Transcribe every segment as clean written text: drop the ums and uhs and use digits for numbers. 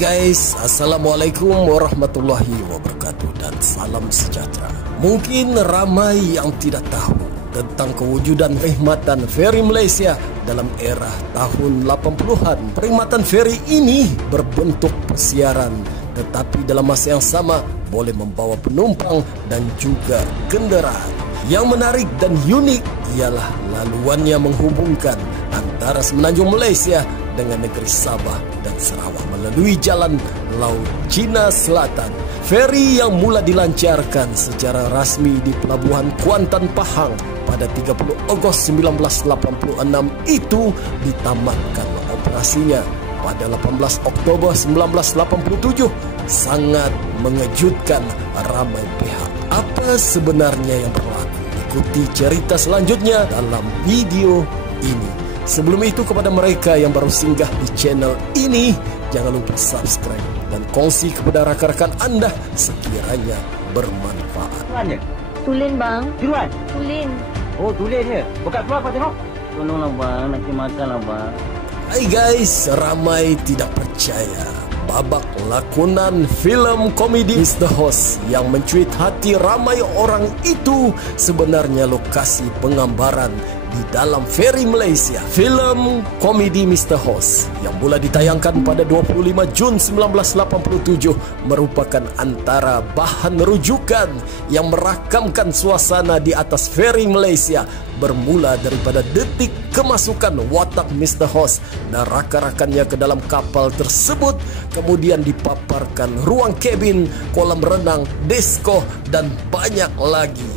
guys, Assalamualaikum warahmatullahi wabarakatuh dan salam sejahtera. Mungkin ramai yang tidak tahu tentang kewujudan perkhidmatan feri Malaysia dalam era tahun 80-an. Perkhidmatan feri ini berbentuk pesiaran, tetapi dalam masa yang sama boleh membawa penumpang dan juga kenderaan. Yang menarik dan unik ialah laluannya menghubungkan antara semenanjung Malaysia dengan negeri Sabah dan Sarawak melalui jalan Laut Cina Selatan. Feri yang mula dilancarkan secara rasmi di Pelabuhan Kuantan Pahang pada 30 Ogos 1986 itu ditamatkan operasinya pada 18 Oktober 1987. Sangat mengejutkan ramai pihak. Apa sebenarnya yang berlaku? Ikuti cerita selanjutnya dalam video ini. Sebelum itu, kepada mereka yang baru singgah di channel ini, jangan lupa subscribe dan kongsi kepada rakan-rakan anda sekiranya bermanfaat. Tulannya? Tulen bang. Tiruan? Tulen. Oh, tulen je. Buka keluar apa tengok? Tolonglah bang, nak makan lah bang. Hai guys, ramai tidak percaya babak lakonan filem komedi Mr. Hoss yang mencuit hati ramai orang itu sebenarnya lokasi penggambaran di dalam feri Malaysia. Filem komedi Mr. Hoss yang mula ditayangkan pada 25 Jun 1987 merupakan antara bahan rujukan yang merakamkan suasana di atas feri Malaysia, bermula daripada detik kemasukan watak Mr. Hoss dan rakan-rakannya ke dalam kapal tersebut, kemudian dipaparkan ruang kabin, kolam renang, disko dan banyak lagi.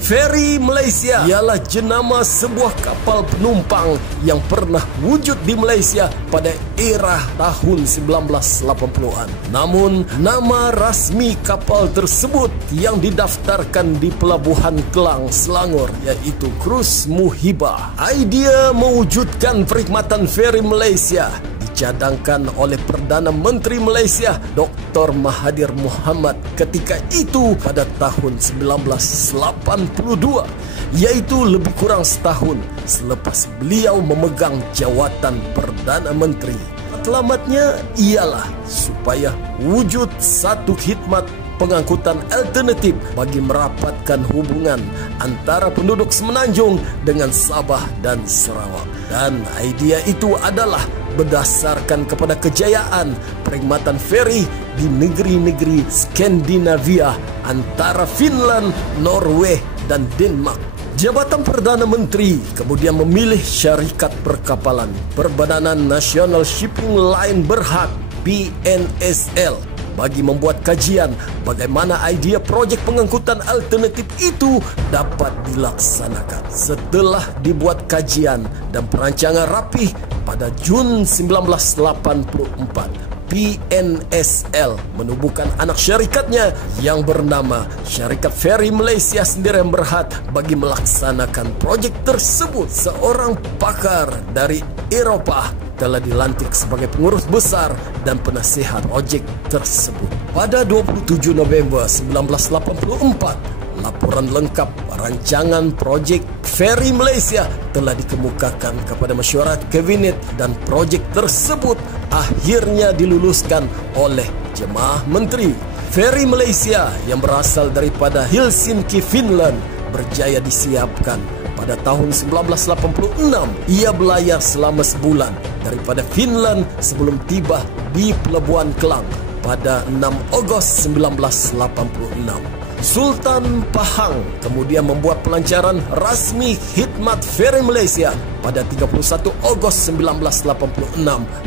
Feri Malaysia ialah jenama sebuah kapal penumpang yang pernah wujud di Malaysia pada era tahun 1980-an. Namun, nama rasmi kapal tersebut yang didaftarkan di Pelabuhan Kelang, Selangor, yaitu Krus Muhibah. Idea mewujudkan perkhidmatan feri Malaysia dicadangkan oleh Perdana Menteri Malaysia Dr. Mahathir Mohamad ketika itu pada tahun 1982, yaitu lebih kurang setahun selepas beliau memegang jawatan Perdana Menteri. Matlamatnya ialah supaya wujud satu khidmat pengangkutan alternatif bagi merapatkan hubungan antara penduduk semenanjung dengan Sabah dan Sarawak. Dan idea itu adalah berdasarkan kepada kejayaan perkhidmatan feri di negeri-negeri Skandinavia antara Finland, Norway dan Denmark. Jabatan Perdana Menteri kemudian memilih syarikat perkapalan Perbadanan Nasional Shipping Line Berhad (PNSL) bagi membuat kajian bagaimana idea projek pengangkutan alternatif itu dapat dilaksanakan. Setelah dibuat kajian dan perancangan rapih pada Jun 1984, PNSL menubuhkan anak syarikatnya yang bernama Syarikat Feri Malaysia Sdn Berhad bagi melaksanakan projek tersebut. Seorang pakar dari Eropah telah dilantik sebagai pengurus besar dan penasihat projek tersebut. Pada 27 November 1984, laporan lengkap rancangan projek feri Malaysia telah dikemukakan kepada mesyuarat kabinet dan projek tersebut akhirnya diluluskan oleh jemaah menteri. Feri Malaysia yang berasal daripada Helsinki, Finland berjaya disiapkan pada tahun 1986. Ia berlayar selama sebulan daripada Finland sebelum tiba di Pelabuhan Kelang pada 6 Ogos 1986. Sultan Pahang kemudian membuat pelancaran rasmi khidmat feri Malaysia pada 31 Ogos 1986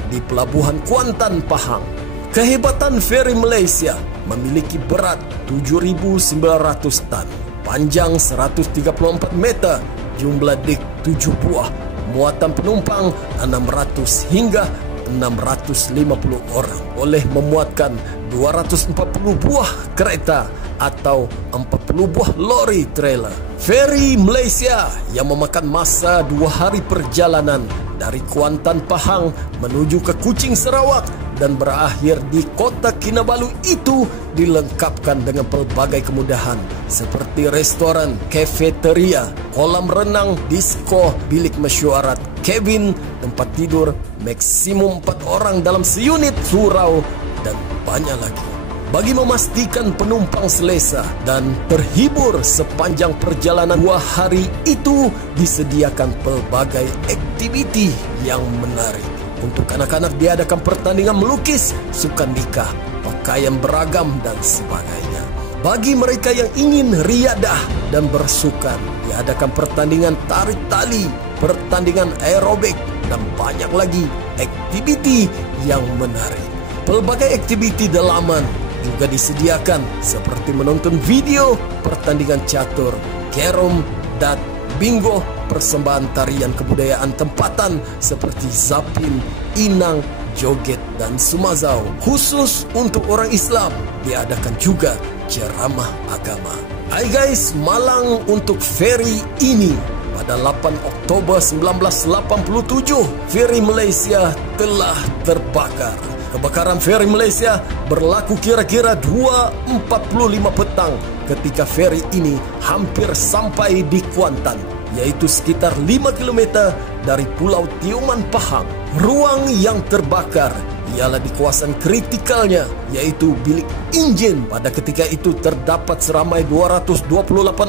di Pelabuhan Kuantan Pahang. Kehebatan feri Malaysia memiliki berat 7.900 tan, panjang 134 meter, jumlah dek 7 buah, muatan penumpang 600 hingga 650 orang, boleh memuatkan 240 buah kereta atau 40 buah lori trailer. Feri Malaysia yang memakan masa 2 hari perjalanan dari Kuantan Pahang menuju ke Kuching, Sarawak dan berakhir di kota Kinabalu itu dilengkapkan dengan pelbagai kemudahan seperti restoran, kafeteria, kolam renang, disko, bilik mesyuarat, kabin, tempat tidur maksimum 4 orang dalam seunit, surau, dan banyak lagi. Bagi memastikan penumpang selesa dan terhibur sepanjang perjalanan 2 hari itu, disediakan pelbagai aktiviti yang menarik. Untuk anak-anak diadakan pertandingan melukis, sukan nikah, pakaian beragam, dan sebagainya. Bagi mereka yang ingin riadah dan bersukan, diadakan pertandingan tarik tali, pertandingan aerobik, dan banyak lagi aktiviti yang menarik. Pelbagai aktiviti dalaman juga disediakan seperti menonton video, pertandingan catur, kerom, dan bingo, persembahan tarian kebudayaan tempatan seperti zapin, inang, joget, dan sumazau. Khusus untuk orang Islam diadakan juga ceramah agama. Hai guys, Malang untuk feri ini. Pada 8 Oktober 1987, feri Malaysia telah terbakar. Kebakaran feri Malaysia berlaku kira-kira 2.45 petang ketika feri ini hampir sampai di Kuantan, yaitu sekitar 5 km dari Pulau Tioman Pahang. Ruang yang terbakar ialah di kawasan kritikalnya, yaitu bilik enjin. Pada ketika itu terdapat seramai 228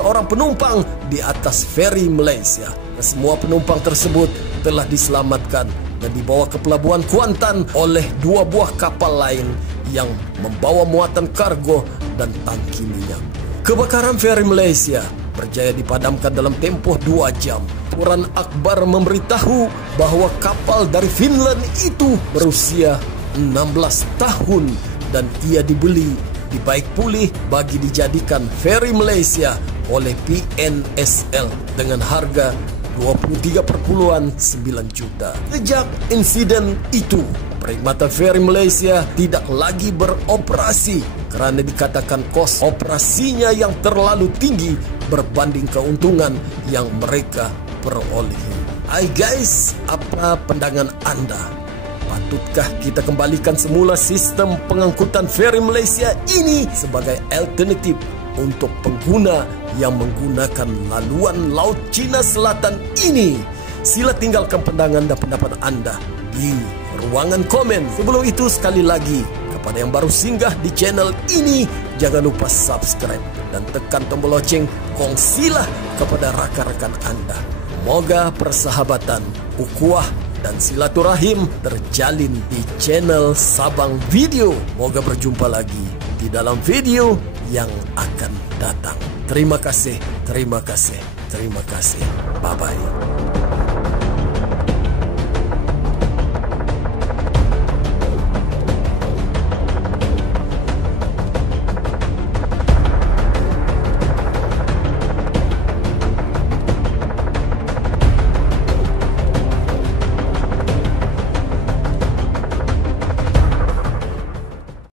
orang penumpang di atas feri Malaysia. Semua penumpang tersebut telah diselamatkan dan dibawa ke pelabuhan Kuantan oleh 2 buah kapal lain yang membawa muatan kargo dan tangki minyak. Kebakaran feri Malaysia berjaya dipadamkan dalam tempoh 2 jam. Turan Akbar memberitahu bahwa kapal dari Finland itu berusia 16 tahun dan ia dibeli dibaik pulih bagi dijadikan feri Malaysia oleh PNSL dengan harga 23,9 juta. Sejak insiden itu, perkhidmatan feri Malaysia tidak lagi beroperasi kerana dikatakan kos operasinya yang terlalu tinggi berbanding keuntungan yang mereka perolehi. Hai guys, apa pandangan anda? Patutkah kita kembalikan semula sistem pengangkutan feri Malaysia ini sebagai alternatif untuk pengguna yang menggunakan laluan Laut Cina Selatan ini? Sila tinggalkan pandangan dan pendapat anda di ruangan komen. Sebelum itu, sekali lagi, kepada yang baru singgah di channel ini, jangan lupa subscribe dan tekan tombol loceng. Kongsilah kepada rakan-rakan anda. Moga persahabatan, ukhuwah, dan silaturahim terjalin di channel Sabang Video. Moga berjumpa lagi di dalam video yang akan datang. Terima kasih, terima kasih, terima kasih. Bye-bye.